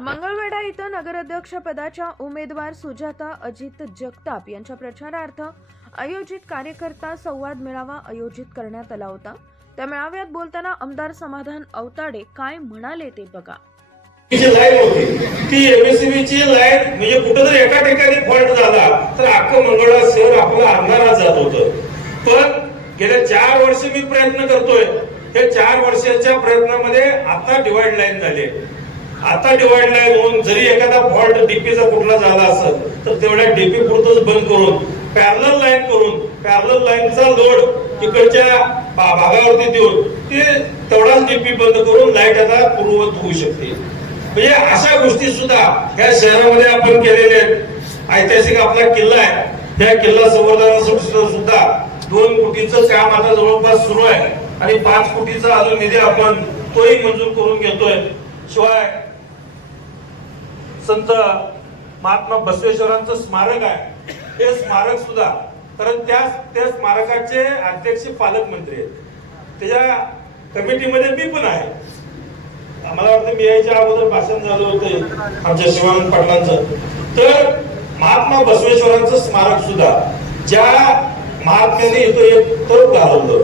मंगळवेढा इथं नगराध्यक्षपदाच्या उमेदवार सुजाता अजित जगताप यांच्या प्रचारार्थ आयोजित कार्यकर्ता संवाद मेळावा आयोजित करण्यात आला होता। त्या मेळाव्यात बोलताना आमदार समाधान अवताडे काय म्हणाले ते बघा। जी लाईन होती ती एमएससीबीची लाईन म्हणजे कुठेतरी एका ठिकाणी फॉल्ट झाला तर अख्खं मंगळवेढा शहर आपलं अंधारात जात होतं। पण गेल्या 4 वर्ष मी प्रयत्न करतोय। हे 4 वर्षाच्या प्रयत्नामध्ये आता डिवाइड लाईन झाली। आता डिवाइड लाईन होऊन जरी एखादा फॉल्ट डीपीचा कुठला झाला असेल तर तेवढ्या डीपी पुरतच बंद करून पॅरलल लाईन करून पॅरलल लाईनचा लोड तिकडच्या भागावरती देऊन ते तेवढाच डीपी बंद करून लाईट आता पूर्ववत होऊ शकते। म्हणजे अशा गोष्टी सुद्धा या शहरामध्ये आपण केलेल्या आहेत। ऐतिहासिक आपला किल्ला आहे, त्या किल्ला संवर्धनासाठी सुद्धा 2 कोटीचं काम आता जवळपास सुरू आहे आणि 5 कोटीचा अजून निधी आपण तोही मंजूर करून घेतोय। शिवाय संत महात्मा बसवेश्वरांचं स्मारक आहे, हे स्मारक सुद्धा, कारण त्या स्मारकाचे अध्यक्ष पालकमंत्री आहेत, त्याच्या कमिटीमध्ये मी पण आहे। मला वाटतं मी यायच्या अगोदर भाषण झालं होतं आमच्या शिवानंद पाटलांचं। तर महात्मा बसवेश्वरांचं स्मारक सुद्धा ज्या महात्म्याने इथं एक तळं घालवलं,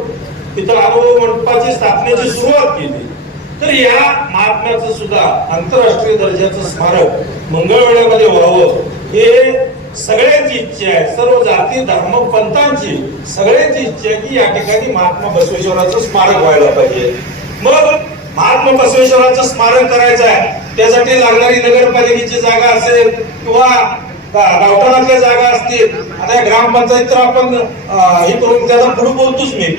तिथं अनुभव मंडपाची स्थापनेची सुरुवात केली, तर या महात्म्याचं सुद्धा आंतरराष्ट्रीय दर्जाचं स्मारक मंगळवेढ्यामध्ये व्हावं हे सगळ्यांची इच्छा आहे। सर्व जाती धर्म पंथांची सगळ्यांची इच्छा आहे की या ठिकाणी महात्मा बसवेश्वराचं स्मारक व्हायला पाहिजे। मग महात्मा बसवेश्वराचं स्मारक करायचं आहे, त्यासाठी लागणारी नगरपालिकेची जागा असेल किंवा गावठाणातल्या जागा असतील, आता ग्रामपंचायत तर आपण हे करून त्याचा पुढे बोलतोच मी,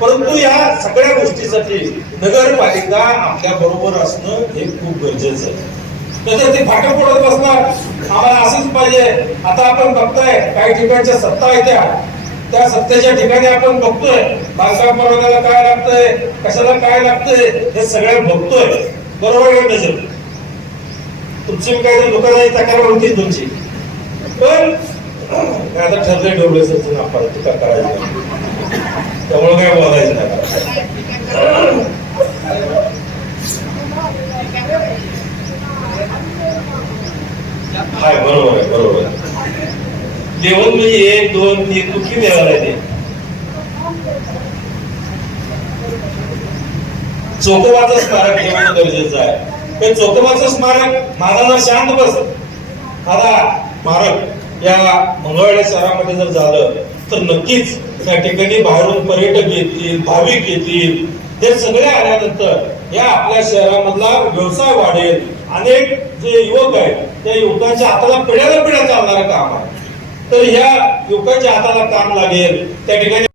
परंतु या सगळ्या गोष्टीसाठी नगरपालिका आपल्या बरोबर असणं हे खूप गरजेचं आहे। तर ती फाटक पडत बसणार, आम्हाला असंच पाहिजे। आता आपण बघतोय काही ठिकाणच्या सत्ता आहेत, त्या सत्तेच्या ठिकाणी आपण बघतोय बांधकाम परवान्याला काय लागतंय, कशाला काय लागतंय, हे सगळं बघतोय। बरोबर आहे नजर तुमची काही दुकानाची तक्रार होती तुमची, पण आता ठरले डोबळेचं आपण तुका करायचं, त्यामुळे काय बोलायचं नाही। हाय बरोबर आहे, बरोबर आहे। जेवण म्हणजे 1 2 3 कुठली वेळा आहे, चोकोबाचं स्मारक ठेवणं गरजेचं आहे। पण चोकोबाचं स्मारक माझा शांत बस आता स्मारक या मंगळवेढा शहरामध्ये जर झालं तर नक्कीच त्या ठिकाणी बाहेरून पर्यटक येतील, भाविक येतील, हे सगळे आल्यानंतर या आपल्या शहरामधला व्यवसाय वाढेल। अनेक जे युवक आहेत त्या युवकांच्या हाताला पिढ्या चालणारं काम आहे, तर या युवकांच्या हाताला काम लागेल। त्या ठिकाणी